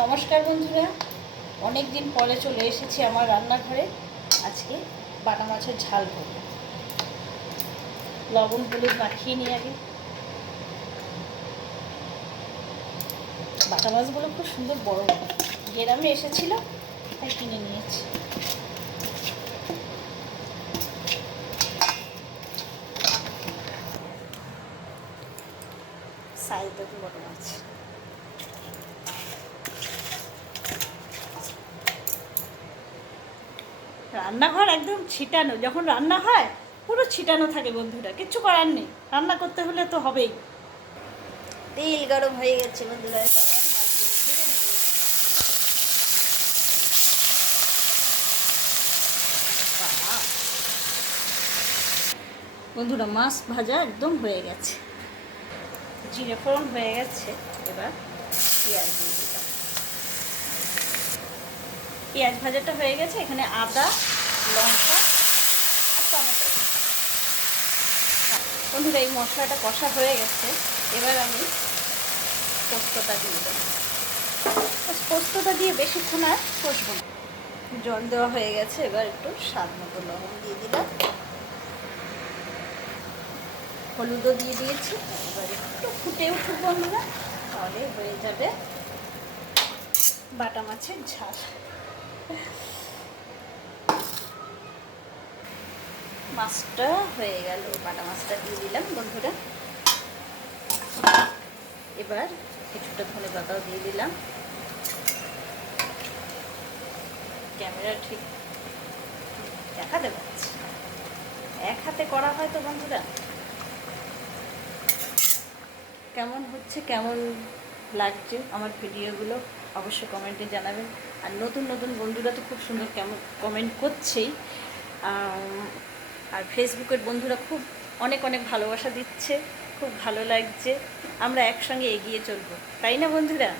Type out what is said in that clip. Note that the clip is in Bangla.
নমস্কার বন্ধুরা, অনেক দিন পরে চলে এসেছি আমার রান্নাঘরে। আজকে বাটা মাছের ঝাল করব। লবণ হলুদ মাখিয়ে নিয়ে আগে। বাটা মাছগুলো খুব সুন্দর বড় বড়, গ্রামে এসেছিল তাই কিনে নিয়েছি। সাইজ দেখো বড় মাছ। রান্নাঘর একদম ছিটানো, যখন রান্না হয় পুরো ছিটানো থাকে বন্ধুরা, কিচ্ছু করার নেই, রান্না করতে হলে তো হবেই। তেল গরম হয়ে গেছে বন্ধুরা, বন্ধুরা মাছ ভাজা একদম হয়ে গেছে, জিরে ফোড়ন হয়ে গেছে। এবার পেঁয়াজ দিয়ে দিলাম। পেঁয়াজ ভাজাটা হয়ে গেছে, এখানে আদা লঙ্কা আর টমেটো। বন্ধুরা এই মশলাটা কষা হয়ে গেছে, এবার আমি পোস্তটা দিয়ে দেবো। পোস্তটা দিয়ে বেশিক্ষণ আর কষবো না। জল দেওয়া হয়ে গেছে, এবার একটু স্বাদ মতো লবণ দিয়ে দিলাম, হলুদও দিয়ে দিয়েছি। এবার একটু ফুটে উঠুক বন্ধুরা, তাহলে হয়ে যাবে বাটা মাছের ঝাল। মাছটা হয়ে গেল, বাটা মাছটা দিয়ে দিলাম বন্ধুরা। এবার কিছুটা ধনে পাতাও দিয়ে দিলাম। ক্যামেরা ঠিক দেখাতে পারছি, এক হাতে করা হয় তো বন্ধুরা। কেমন হচ্ছে, কেমন লাগছে আমার ভিডিওগুলো অবশ্যই কমেন্টে জানাবেন। আর নতুন নতুন বন্ধুরা তো খুব সুন্দর কেমন কমেন্ট করছেই, আর ফেসবুকের বন্ধুরা খুব অনেক অনেক ভালোবাসা দিচ্ছে, খুব ভালো লাগছে। আমরা একসঙ্গে এগিয়ে চলবো, তাই না বন্ধুরা?